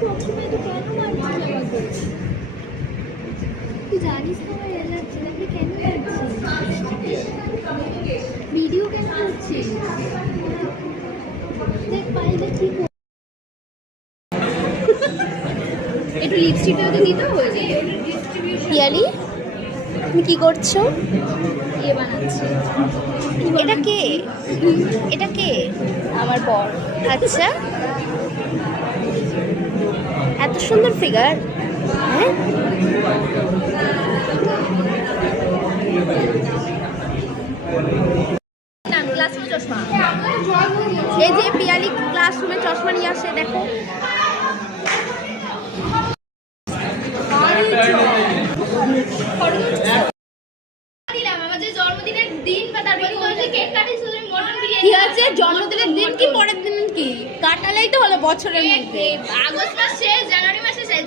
সবসময় তো কেন মারছিস আমাকে? তুই জানিস তো আমার এলার্জি, তাহলে কেন মারছিস? ভিডিও কেন করছিস? দেখ পাইলে কি কর, একটু লিপস্টিকটা তো দিতে হয়ে যায়। পিয়ালি, তুমি কি করছো? ইয়ে বানাচ্ছি। এটা কে? এটা কে? আমার বর। আচ্ছা, এত সুন্দর ফিগার। হ্যাঁ, ক্লাসরুমে চশমা। এই যে পিয়ালি ক্লাসরুমে চশমা নিয়ে আসে, দেখো। জন্মদিনের দিন বা তারপরে কেক কাটিস, মটন বিরিয়ানি কি আছে? জন্মদিনের দিন কি পরের দিন কি কাটালেই তো হলো বছরের মধ্যে। আগস্ট মাস শেষ, জানুয়ারি মাসে শেষ,